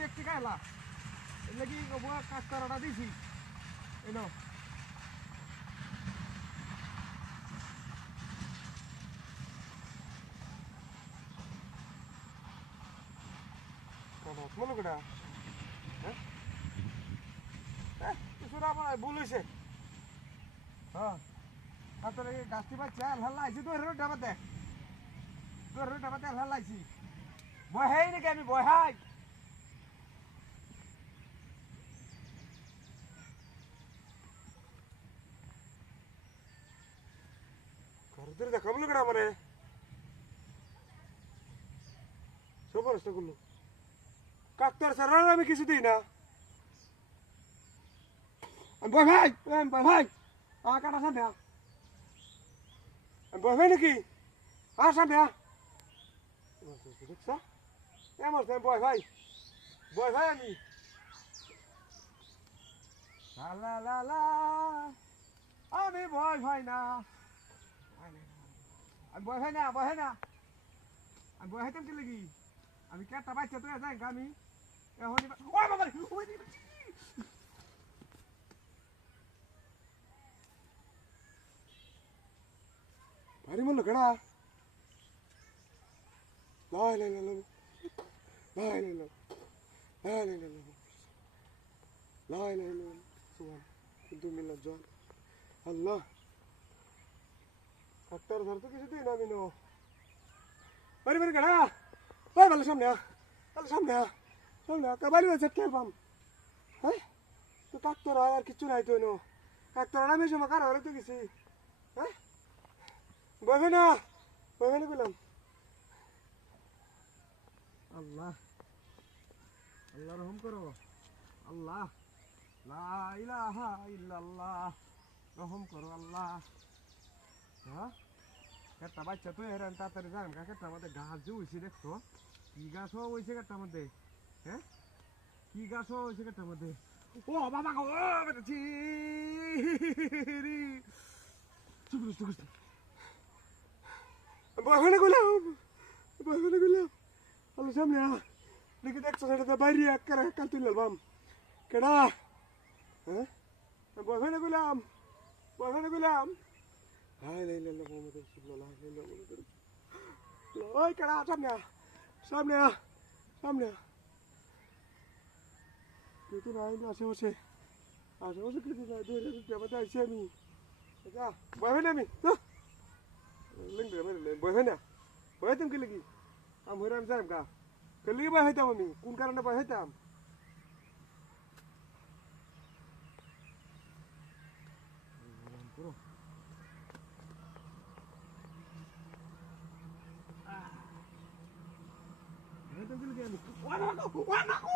ব্যক্তি খাইলা এলে কি কাজ করাটা দিছি এলো মনে করা হ্যাঁ কিছুটা আমার ভুল হয়েছে হ্যাঁ তারপরে গাছটি বা চাল হাল্লাইছি তো হেরো ডাবাতে হাল্লাইছি বহাই নাকি আমি বহাই ঘরের দেখাবো লোক আমারে সব রাস্তা করলো কাকতার সারা আমি কিছু দিই না বয় ভাই আমার কাটা সামনে বয় ভাই নাকি আর সামনে দেখছা এমন বয় ভাই আমি আমি বয় ভাই না আমি বয় ভাই না আমি বয় হাইতাম কি লাগি আমি কেটা বাচ্চা তো যাই আমি এখন ওই বাবা ভারী মূল্য কেনা আল্লাহ ডাক্তার ধর তো কিছু দিই না আমি বাড়ি কেনা ওই ভালো সামনে বাড়ি হয়েছে খেলবাম হ্যাঁ তো ডাক্তার আর কিছু নাই তো ডাক্তার আমি সময় কারো তো গেছি হ্যাঁ বইবে না বললাম আল্লাহ রহম করো আল্লাহ লা ইলাহা ইল্লাল্লাহ রহম করো আল্লাহ হ্যাঁ একটা বাচ্চা তো হেরান তাড়াতাড়ি যান একটা আমাদের গাছ যে হয়েছে দেখছো কি গাছ হয়েছে একটা মধ্যে হ্যাঁ কি গাছ হয়েছে একটা মধ্যে ও বাবা গো বেটাছি বয়খানে গেলাম আলো সামনে দেখি দেখছো সেটা বাইরে কাল তুললাম কেডা হ্যাঁ বয়খানে গেলাম হাই লাই মোহাম্মদ রাসূলুল্লাহ ওই কেডা সামনে কিন্তু নাই আশেপাশে কিন্তু নাই দুইটা আইসি আমি বয়খানে আমি বয় তুমি কি লাগি আমি হইরাম যাইম কা কেলি বয় হইতাম আমি কোন কারণে বয় হইতাম তুমি কি লাগি আমি